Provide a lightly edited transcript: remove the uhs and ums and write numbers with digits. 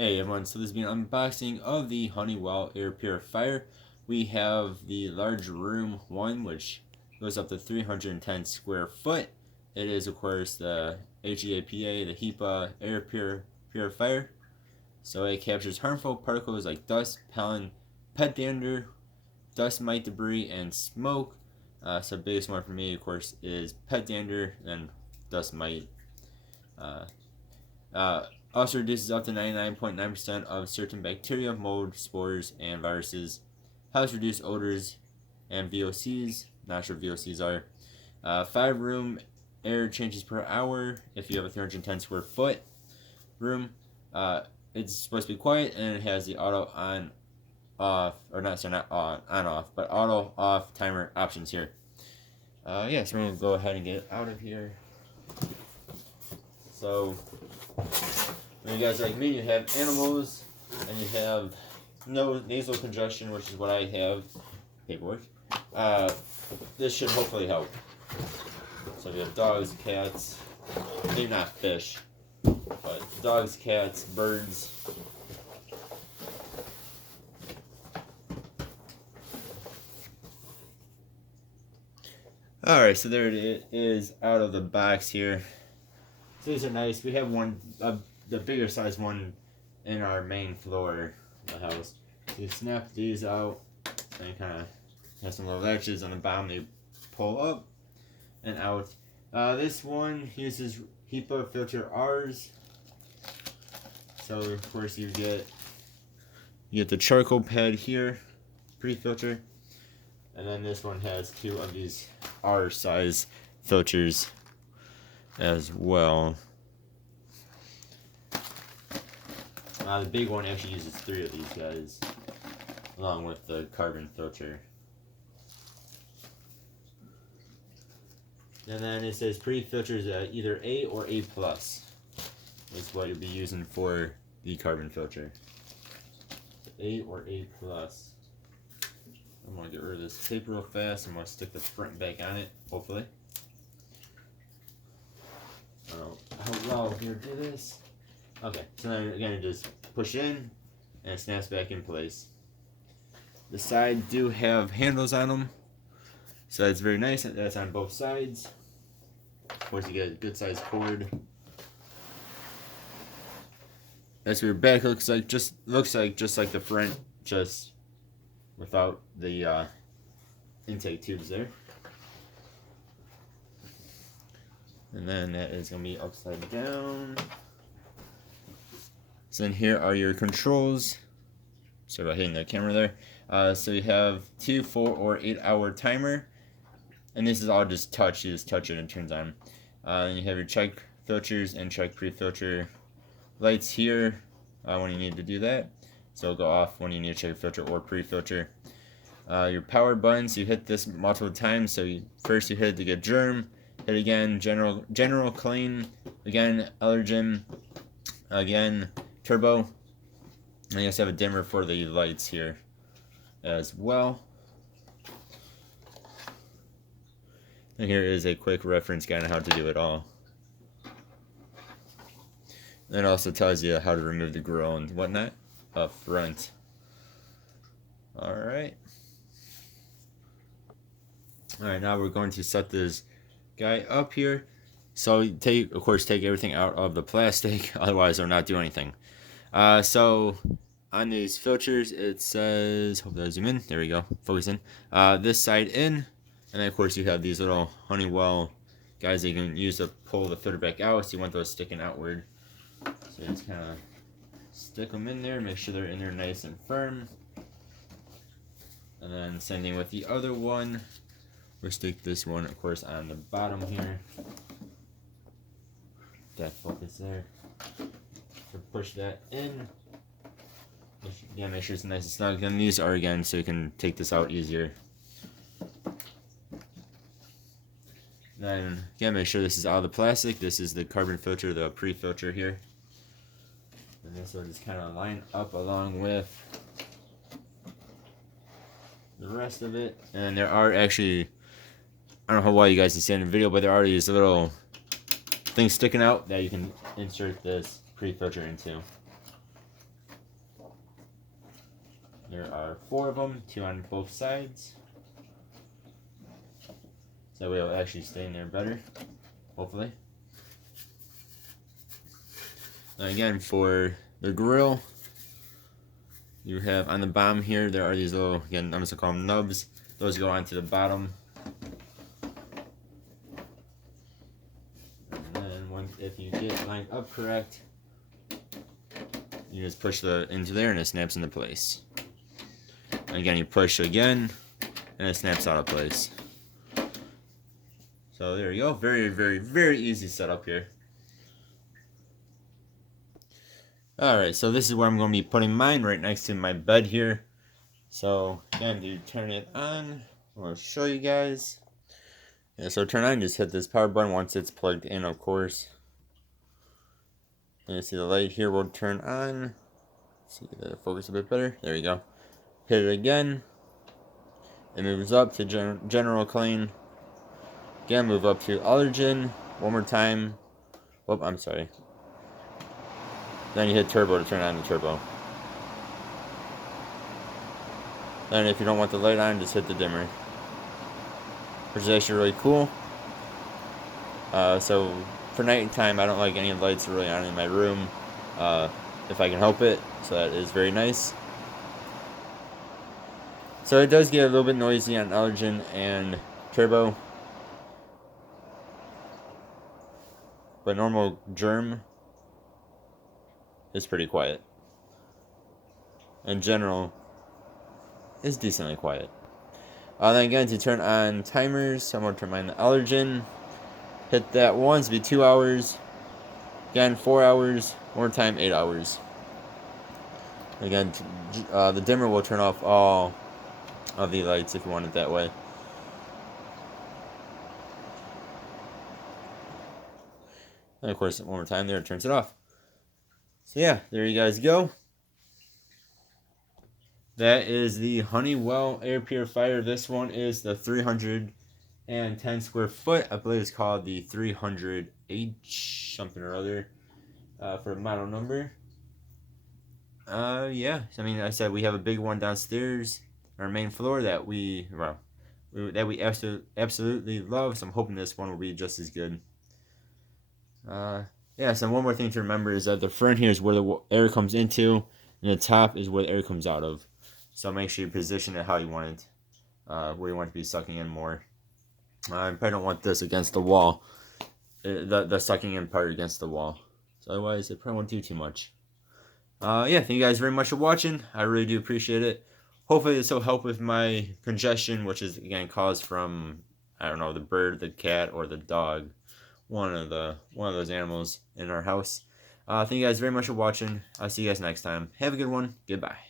Hey everyone, so this is being an unboxing of the Honeywell Air Purifier. We have the large room one, which goes up to 310 square foot. It is, of course, the HEPA, the HEPA Air Purifier. So it captures harmful particles like dust, pollen, pet dander, dust mite debris, and smoke. So the biggest one for me, of course, is pet dander and dust mite. Also reduces up to 99.9% of certain bacteria, mold, spores, and viruses. Helps reduce odors and VOCs. Not sure what VOCs are. 5-room air changes per hour if you have a 310 square foot room. It's supposed to be quiet, and it has the auto on off, or not, sorry, not on off, but auto off timer options here. So we're going to go ahead and get it out of here. So when you guys are like me, you have animals, and you have no nasal congestion, which is what I have. Paperwork. This should hopefully help. So if you have dogs, cats, maybe not fish, but dogs, cats, birds. Alright, so there it is out of the box here. So these are nice. We have one, the bigger size one in our main floor of the house. So you snap these out, and you kind of have some little latches on the bottom they pull up and out. This one uses HEPA filter R's. So of course you get the charcoal pad here, pre-filter, and then this one has 2 of these R size filters as well. The big one actually uses 3 of these guys, along with the carbon filter. And then it says pre-filters at either A or A+, is what you'll be using for the carbon filter. A or A+. I'm going to get rid of this tape real fast. I'm going to stick the front back on it, hopefully. How well here do this? Okay, so then again, you just push in and it snaps back in place. The sides do have handles on them, so that's very nice. That's on both sides. Of course, you get a good sized cord. That's what your back looks like. Just like the front, just without the intake tubes there. And then that is going to be upside down. So then here are your controls. Sorry about hitting the camera there. So you have 2, 4, or 8-hour timer. And this is all just touch. You just touch it and it turns on. Then you have your check filters and check pre-filter lights here when you need to do that. So it'll go off when you need to check a filter or pre-filter. Your power buttons, you hit this multiple times. So first you hit it to get germ. Hit again, general clean, again, allergen, again, turbo, and you also have a dimmer for the lights here as well. And here is a quick reference guide on how to do it all. And it also tells you how to remove the grill and whatnot up front. Alright, now we're going to set this guy up here. So of course take everything out of the plastic, otherwise it'll not do anything. So on these filters it says, hope I zoom in, there we go, focus in, this side in, and then of course you have these little Honeywell guys that you can use to pull the filter back out, so you want those sticking outward. So just kind of stick them in there, make sure they're in there nice and firm. And then same thing with the other one. We'll stick this one, of course, on the bottom here. That focus there. So push that in. Again, make sure it's nice and snug. And these are, again, so you can take this out easier. Then, again, make sure this is out of the plastic. This is the carbon filter, the pre-filter here. And this will just kind of line up along with the rest of it. And there are actually, I don't know how well you guys can see in the video, but there are these little things sticking out that you can insert this pre-filter into. There are 4 of them, 2 on both sides. So that way it'll actually stay in there better, hopefully. And again, for the grill, you have on the bottom here, there are these little, again, I'm just gonna call them nubs. Those go onto the bottom. And then if you get lined up correct, you just push into there and it snaps into place. And again, you push again and it snaps out of place. So there you go. Very, very, very easy setup here. Alright, so this is where I'm going to be putting mine, right next to my bed here. So again, to turn it on, I want to show you guys. Yeah, so turn on, just hit this power button once it's plugged in, of course. And you see the light here will turn on. See the focus a bit better. There you go. Hit it again. It moves up to general clean. Again, move up to allergen. One more time. Whoop, I'm sorry. Then you hit turbo to turn on the turbo. Then if you don't want the light on, just hit the dimmer. Which is actually really cool. So for nighttime, I don't like any lights really on in my room. If I can help it. So that is very nice. So it does get a little bit noisy on allergen and turbo. But normal germ is pretty quiet. In general, is decently quiet. Then again, to turn on timers, I'm going to turn mine to allergen. Hit that once, be 2 hours. Again, 4 hours. More time, 8 hours. Again, the dimmer will turn off all of the lights if you want it that way. And of course, one more time there, it turns it off. So yeah, there you guys go. That is the Honeywell Air Purifier. This one is the 310 square foot. I believe it's called the 300H something or other for model number. Yeah, I mean, I said we have a big one downstairs, our main floor that we absolutely love. So I'm hoping this one will be just as good. Yeah, so one more thing to remember is that the front here is where the air comes into, and the top is where the air comes out of. So make sure you position it how you want it, where you want it to be sucking in more. I probably don't want this against the wall, the sucking in part against the wall. So otherwise, it probably won't do too much. Yeah, thank you guys very much for watching. I really do appreciate it. Hopefully this will help with my congestion, which is again caused from, I don't know, the bird, the cat, or the dog. One of those animals in our house. Thank you guys very much for watching. I'll see you guys next time. Have a good one. Goodbye.